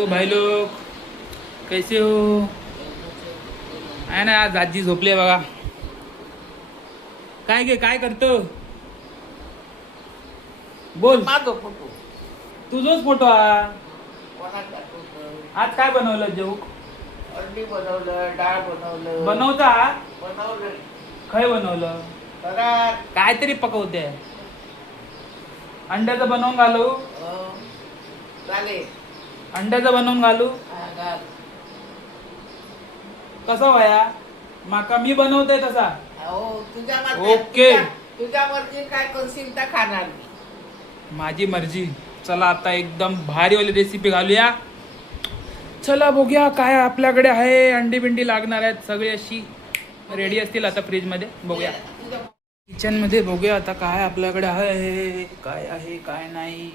Hello भाई लोग, कैसे हो? आहे ना, आज आजी झोपली बघा. काय गे, काय करतो? बोल. माझा फोटो तुझोच फोटो हा. कोणाचा फोटो? आज काय बनवलं जेवू? अंडी बनवलं, डाळ बनवलं. बनवता? बनवलं. काय बनवलं? घरात काहीतरी पकवते. अंड्याचं बनवून घालू? चालेल. अंड्याचं बनवून घालू? हा, घाल. कसं वया? माका मी बनवते तसा. हो, तुझ्या मर्जी. ओके. तुझ्या मर्जी काय करशील तर खाणार मी. माझी मर्जी. चला आता एकदम भारीवाली रेसिपी घालूया. चला बघूया काय आपल्याकडे आहे. अंडी बिंडी लागणार आहेत, सगळी अशी रेडी असतील आता फ्रीज मध्ये. बघूया किचन मध्ये, बघूया आता काय आपल्याकडे आहे, काय आहे काय नाही.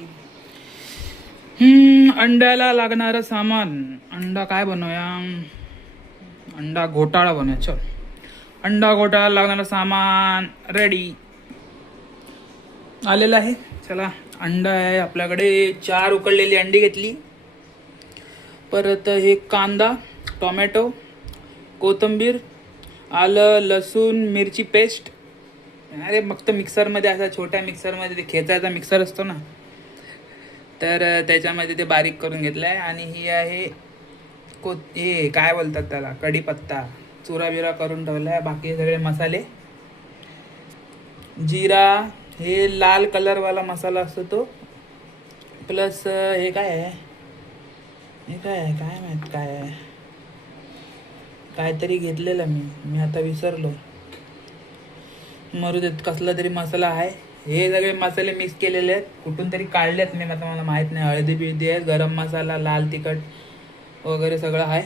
अंड्याला लागणारं सामान. अंडा काय बनवूया? अंडा घोटाळा बनवूया. चल, अंडा घोटाळा लागणारं सामान रेडी आलेलं आहे. चला, अंडा आहे आपल्याकडे. 4 उकडलेली अंडी घेतली. परत हे कांदा, टोमॅटो, कोथिंबीर, आलं, लसूण, मिरची पेस्ट. अरे फक्त मिक्सरमध्ये, असा छोट्या मिक्सरमध्ये, ते खेचायचा मिक्सर असतो ना, तर त्याच्यामध्ये ते बारीक करून घेतलं आहे. आणि ही आहे हे काय बोलतात त्याला, कढीपत्ता, चुरा बिरा करून ठेवला आहे. बाकी सगळे मसाले, जिरा, हे लाल कलरवाला मसाला असतो तो, प्लस हे काय आहे, हे काय आहे काय माहीत काय आहे, काहीतरी घेतलेलं मी आता विसरलो. मरू देत, कसला तरी मसाला आहे. हे सगळे मसाले मिक्स केलेले आहेत, कुठून तरी काढलेत मी, आता मला माहीत नाही. हळदी बिळदी आहे, गरम मसाला, लाल तिखट वगैरे सगळं आहे.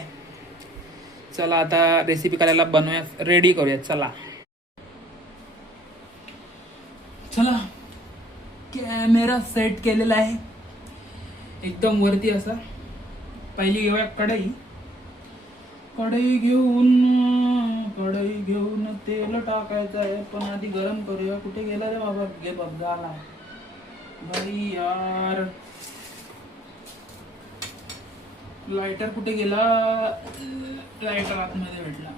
चला आता रेसिपी करायला बनवूया, रेडी करूया. चला चला, कॅमेरा सेट केलेला आहे एकदम वरती असा. पहिली घेऊया कढई. कढई घेऊन तेल टाकायचं आहे, पण आधी गरम करूया. कुठे गेला रे बाबा? गे बघा आला भाई यार. लायटर कुठे गेला? लायटर आतमध्ये भेटला.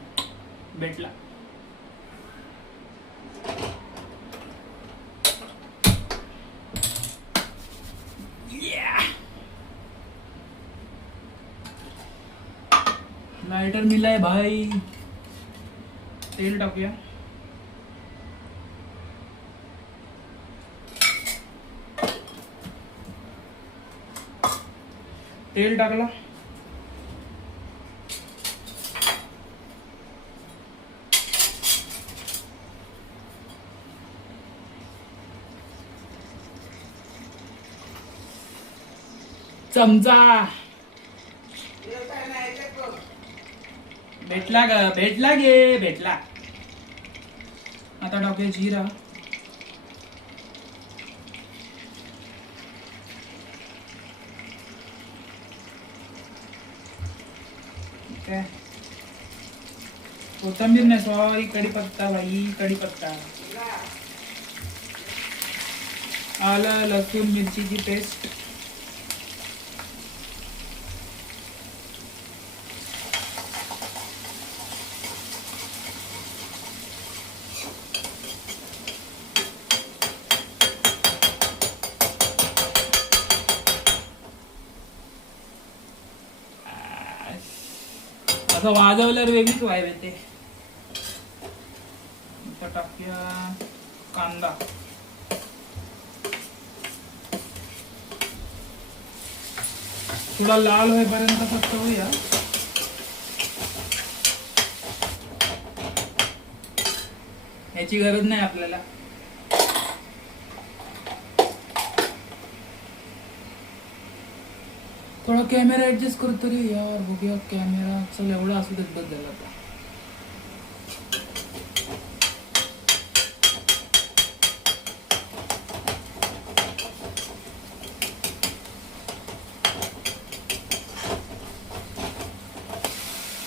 लाइटर मिला है भाई. तेल टाकूया. तेल टाकला. चमचा भेटला. आता टाकूया जिरा. ठीक आहे. कोथिंबीर नाही, सॉरी, कढीपत्ता भाई, कढीपत्ता. आलं, लसूण, मिरचीची पेस्ट. असं वाजवल्यावर वेगळीच वाईब येते. आता टाकूया कांदा. थोडा लाल होईपर्यंत फक्त होऊया. याची गरज नाही आपल्याला. थोडा कॅमेरा ऍडजस्ट करतो रे यार. बघूया कॅमेरा. चल, एवढा असू देत बस झाला. आता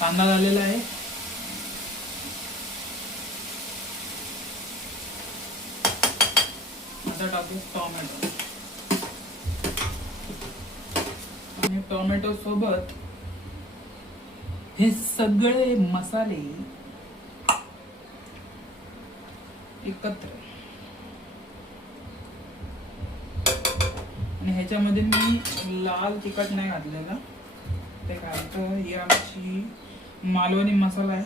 कांदा झालेला आहे. आता टाकू टोमॅटो. आणि टोमॅटो सोबत हे सगळे मसाले एकत्र. आणि ह्याच्यामध्ये मी लाल तिखट नाही घातलेलं. ते घालतं ही आमची मालवणी मसाला आहे,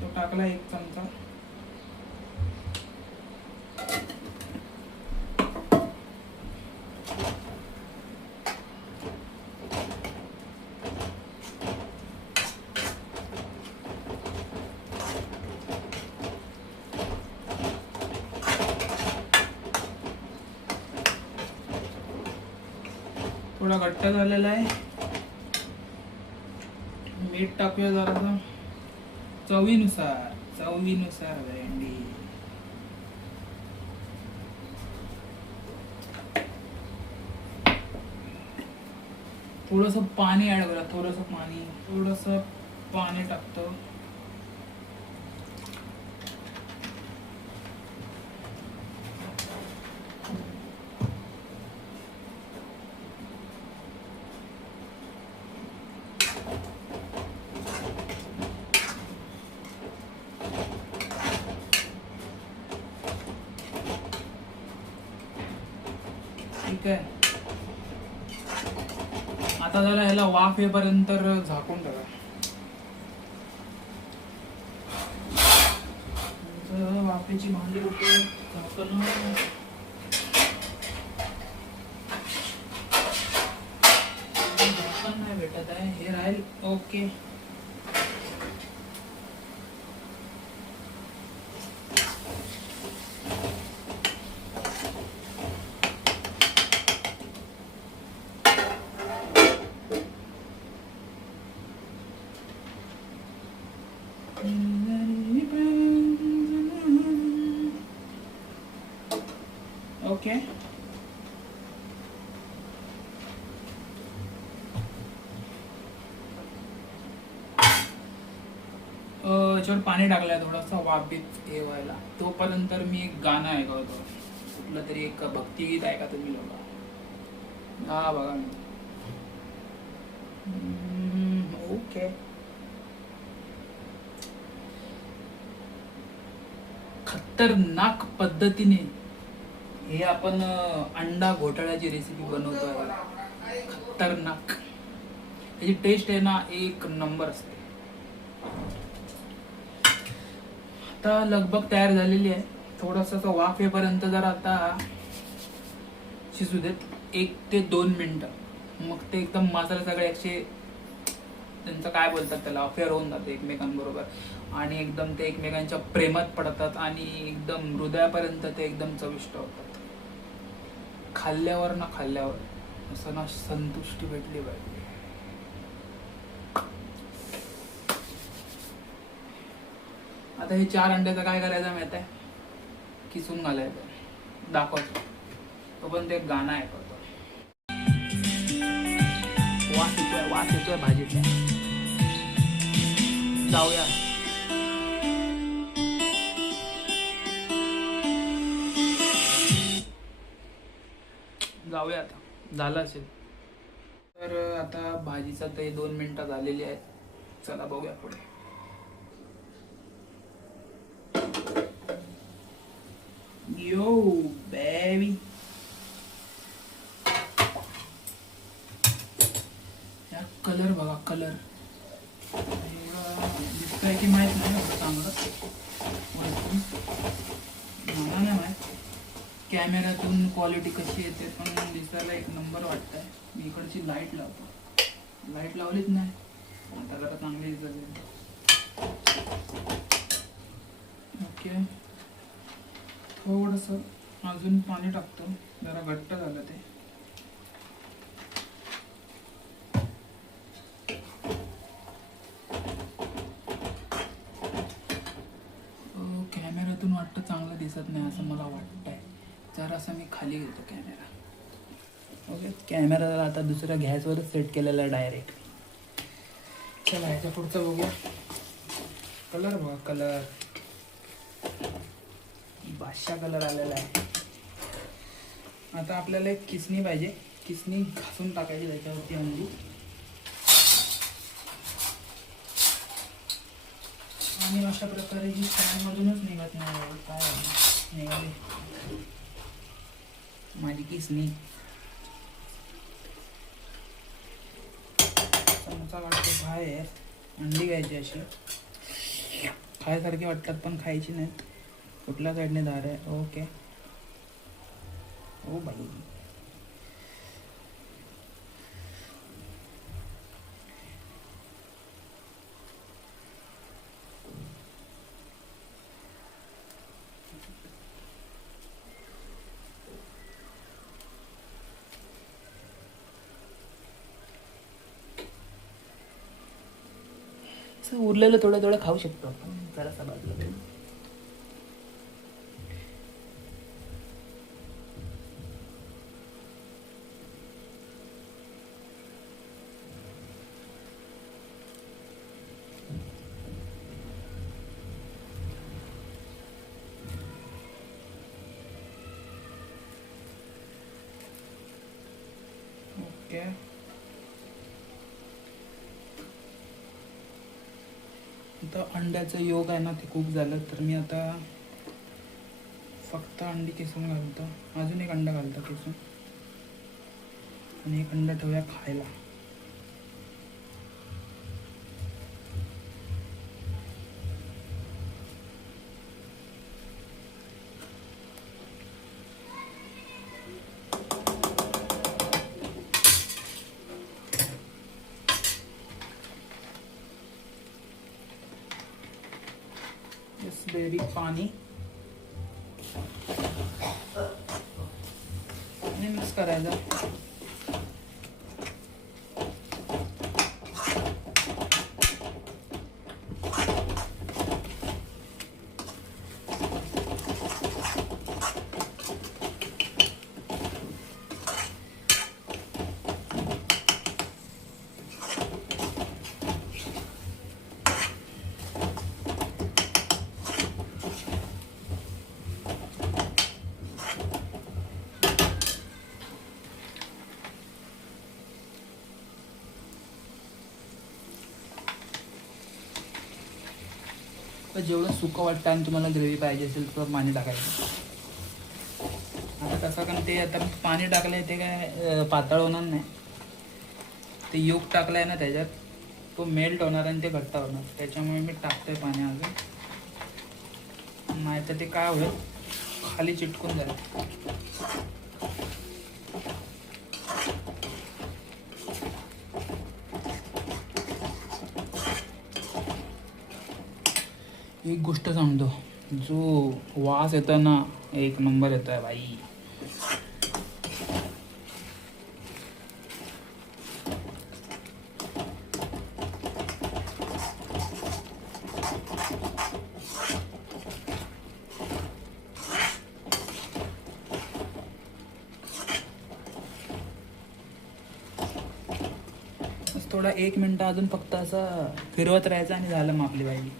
तो टाकला 1 चमचा. थोडा घट्ट झालेला आहे. मीठ टाकूया जरासा चवीनुसार भेंडी. थोडस पाणी ऍड करा, थोडस पाणी टाकतो. ठीक आहे. आता जरा ह्याला वाफ येईपर्यंत झाकून टाका. वाफेची भांडी होते, झाकण नाही भेटत आहे, हे राहील. ओके. ओके. याच्यावर पाणी टाकलंय थोडासा वाफीत हे व्हायला. तोपर्यंत मी एक गाणं ऐकवतो, कुठलं तरी एक भक्तिगीत ऐका तुम्ही लोक. हा बघा. ओके. खतरनाक पद्धतीने हे आपण अंडा घोटाळ्याची रेसिपी बनवतोय. खतरनाक. याची टेस्ट आहे ना 1 नंबर असते. आता लगभग तयार झालेली आहे. थोडस वाफ येईपर्यंत जरा आता शिजू देत 1 ते 2 मिनिटं. मग ते एकदम मसाले सगळे त्यांचं काय बोलतात त्याला, अफेअर होऊन जाते एकमेकांबरोबर आणि एकदम ते एकमेकांच्या प्रेमात पडतात आणि एकदम हृदयापर्यंत ते एकदम चविष्ट होतात. खाल्ल्यावर असं ना संतुष्टी भेटली पाहिजे. आता हे 4 अंड्याचं काय करायचं माहित आहे, किसून घालायचं. दाखवतो तो पण ते गाणं ऐकवतो. वास येतोय भाजीतल्या. जाऊया. आता झालं असेल तर. आता भाजीचा ते 2 मिनिटं झालेली आहेत. चला बघूया पुढे. यो बेबी, या कलर बघा. कलर दिसतंय की माहित नाही चांगलं. मला नाही माहित कॅमेऱ्यातून क्वालिटी कशी येते, पण दिसायला 1 नंबर वाटतंय. मी इकडची लाईट लावतो. लाईट लावलीच नाही, आता जरा चांगली दिसत. ओके. थोडंसं अजून पाणी टाकतो, जरा घट्ट झालं ते. कॅमेऱ्यातून वाटतं चांगलं दिसत नाही असं मला वाटतंय. जरासं मी खाली घेतो कॅमेरा. ओके. कॅमेरा आता दुसऱ्या गॅसवरच सेट केलेला डायरेक्ट. चला ह्याच्या पुढचं बघूया. कलर बघा. कलर बादशाह कलर आलेला आहे. आता आपल्याला एक किसणी पाहिजे. किसनी घासून टाकायची त्याच्यावरती अंडी. आणि अशा प्रकारे ही स्टँडमधूनच निघत नाही. काय निघाली माझी किसनी. चमचा वाटतो बाहेर. अंडी घ्यायची अशी खायसारखी वाटतात पण खायची नाहीत. कुठल्या साईडने दार आहे. ओके. O by. उरलेलं थोडं थोडं खाऊ शकतो आपण. जरासा बाजूला ठेवून. ओके. आता अंड्याचं योग आहे ना ते खूप झालं. तर मी आता फक्त अंडी किसून घालतो. अजून एक अंडा घालतो किसून. आणि एक अंडा ठेवूया खायला. डेअरी पाणी आणि मिक्स करायचं. तर जेवढं सुकं वाटतं आणि तुम्हाला ग्रेव्ही पाहिजे असेल तर पाणी टाकायचं. आता तसं कारण ते आता पाणी टाकलं आहे ते काय पातळ होणार नाही. ते योग टाकलं आहे ना त्याच्यात तो मेल्ट होणार आणि ते घट्ट होणार. त्याच्यामुळे मी टाकतोय पाणी अजून. नाही तर ते काय होईल खाली चिटकून जाईल. एक गोष्ट सांगतो. जो वास येतो ना एक नंबर येतो आहे भाई. थोडा 1 मिनिट अजून फक्त असं फिरवत राहायचं आणि झालं मग आपली भाजी.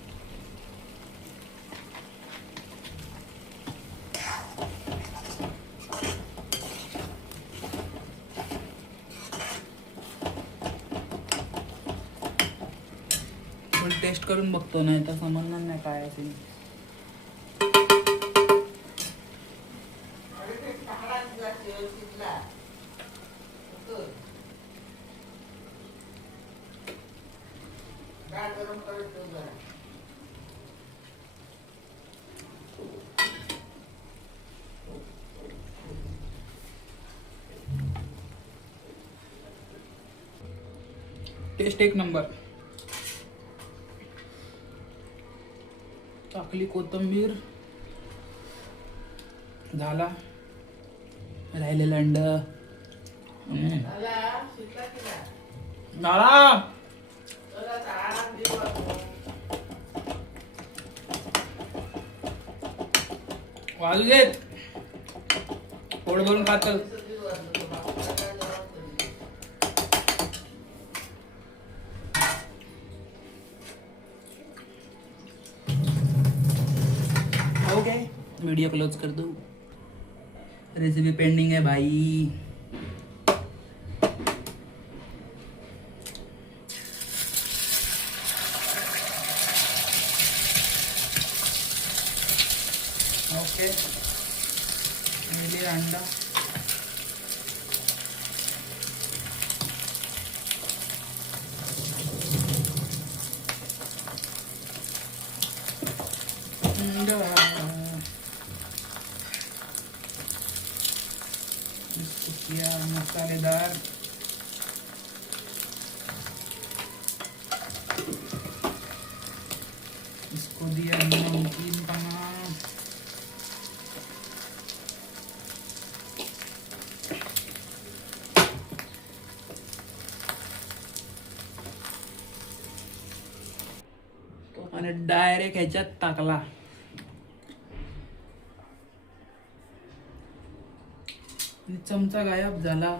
टेस्ट करून बघतो नाही तर समजणार नाही काय असेल. टेस्ट एक नंबर. टाकली कोथिंबीर. झाला राहिलेलं अंड. झाला. वाजू देत. पोट भरून खातं. ओके वीडियो क्लोज कर दो. रेसिपी पेंडिंग है भाई. अंडा. अंडा. बिस्किटिया मसालेदार. इसको दिया नमकीन पना. आणि डायरेक्ट ह्याच्यात टाकला. आणि चमचा गायब झाला.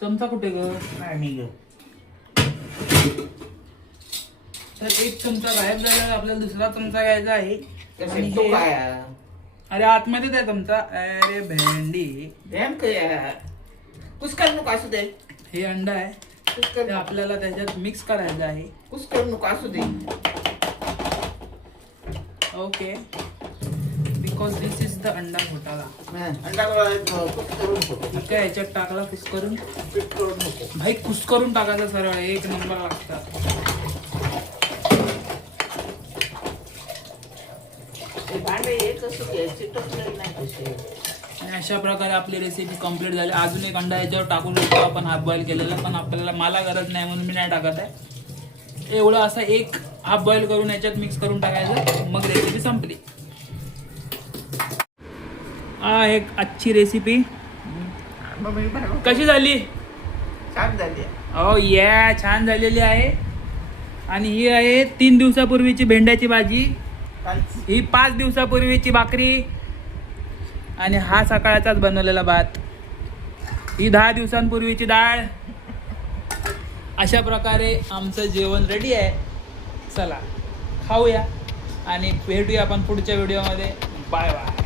चमचा कुठे ग? आणि ग. तर एक चमचा गायब झाला, आपल्याला दुसरा चमचा घ्यायचा आहे. आणि तो हे- काय अरे आतमध्ये आहे चमचा. अरे भेंडी. ध्यान काय कुस्कर नको असू दे. हे अंडा आहे, कुस्कर ते आपल्याला त्याच्यात मिक्स करायचं आहे. कुस्कर नको असू दे. Okay, because this is the anda ghotala. अंडा कुस्कर नको. ठीक आहे, ह्याच्यात टाकला कुस करून. पीठ करून नको. भाई कुस करून टाकायचा सरळ, एक नंबर लागतात. ते भांडे एक असू दे, चिटकलेलं नाही कसे. आणि अशा प्रकारे आपली रेसिपी कम्प्लीट झाली. अजून एक अंडा याच्यावर टाकू शकतो आपण हाफ बॉईल केलेला, पण आपल्याला मला गरज नाही म्हणून मी नाही टाकत आहे. एवढं असं एक हाफ बॉईल करून याच्यात मिक्स करून टाकायचं, मग रेसिपी संपली. हा एक अच्छी रेसिपी. मग मी बनवू. कशी झाली? छान झाली. हो या, छान झालेली आहे. आणि ही आहे 3 दिवसापूर्वीची भेंड्याची भाजी. कालची. ही 5 दिवसापूर्वीची भाकरी. आणि हा सकाळचाच बनवलेला भात. ही 10 दिवसांपूर्वीची डाळ. अशा प्रकारे आमचं जेवण रेडी आहे. चला खाऊया आणि भेटूया आपण पुढच्या व्हिडिओमध्ये. Bye bye.